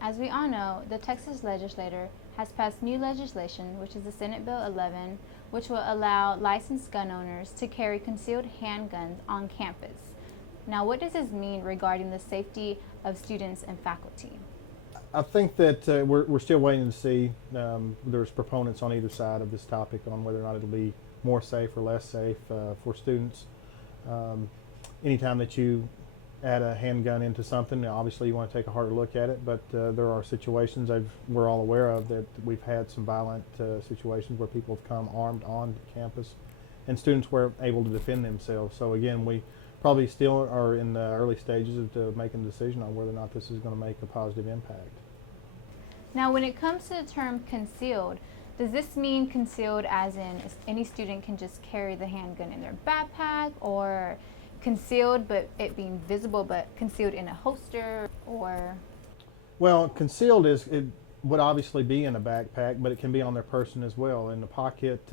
As we all know, the Texas legislature has passed new legislation, which is the Senate Bill 11, which will allow licensed gun owners to carry concealed handguns on campus. Now, what does this mean regarding the safety of students and faculty? I think that we're still waiting to see. There's proponents on either side of this topic on whether or not it'll be more safe or less safe for students. Um, Anytime that you add a handgun into something, obviously you want to take a harder look at it, but there are situations we're all aware of that we've had some violent situations where people have come armed on campus and students were able to defend themselves. So again, we probably still are in the early stages of making a decision on whether or not this is going to make a positive impact. Now, when it comes to the term concealed, does this mean concealed as in any student can just carry the handgun in their backpack, or concealed but it being visible but concealed in a holster, or? Well, concealed it would obviously be in a backpack, but it can be on their person as well. In the pocket,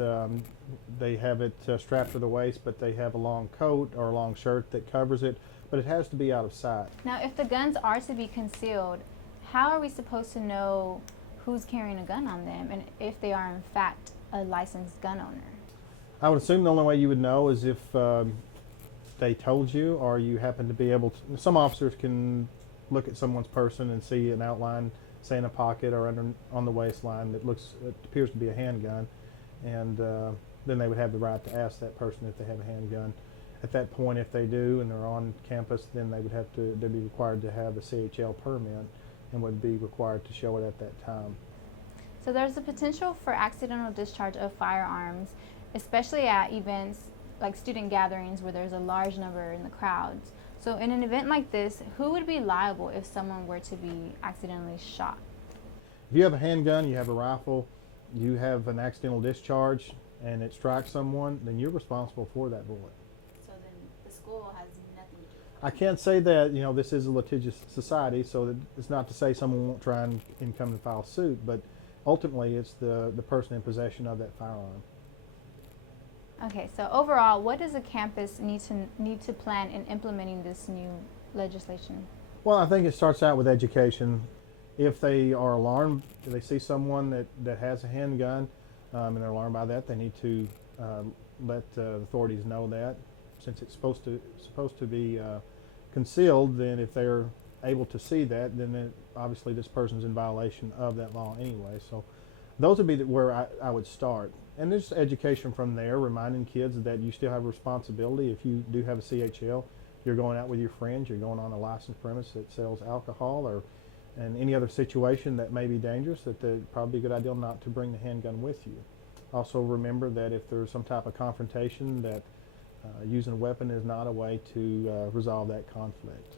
they have it strapped to the waist, but they have a long coat or a long shirt that covers it, but it has to be out of sight. Now, if the guns are to be concealed, how are we supposed to know who's carrying a gun on them and if they are in fact a licensed gun owner? I would assume the only way you would know is if they told you, or you happen to be able to. Some officers can look at someone's person and see an outline, say in a pocket or on the waistline that appears to be a handgun, and then they would have the right to ask that person if they have a handgun. At that point, if they do and they're on campus, then they'd be required to have a CHL permit and would be required to show it at that time. So there's the potential for accidental discharge of firearms, especially at events like student gatherings where there's a large number in the crowds. So in an event like this, who would be liable if someone were to be accidentally shot? If you have a handgun, you have a rifle, you have an accidental discharge, and it strikes someone, then you're responsible for that bullet. So then the school has nothing to do with it. I can't say that, this is a litigious society, so that it's not to say someone won't try and come and file suit, but ultimately it's the person in possession of that firearm. Okay, so overall, what does a campus need to plan in implementing this new legislation? Well, I think it starts out with education. If they are alarmed, if they see someone that has a handgun and they're alarmed by that, they need to let the authorities know that. Since it's supposed to be concealed, then if they're able to see that, then obviously this person's in violation of that law anyway. So those would be where I would start. And there's education from there, reminding kids that you still have a responsibility. If you do have a CHL, you're going out with your friends, you're going on a licensed premise that sells alcohol, or in any other situation that may be dangerous, that it'd probably be a good idea not to bring the handgun with you. Also remember that if there's some type of confrontation, that using a weapon is not a way to resolve that conflict.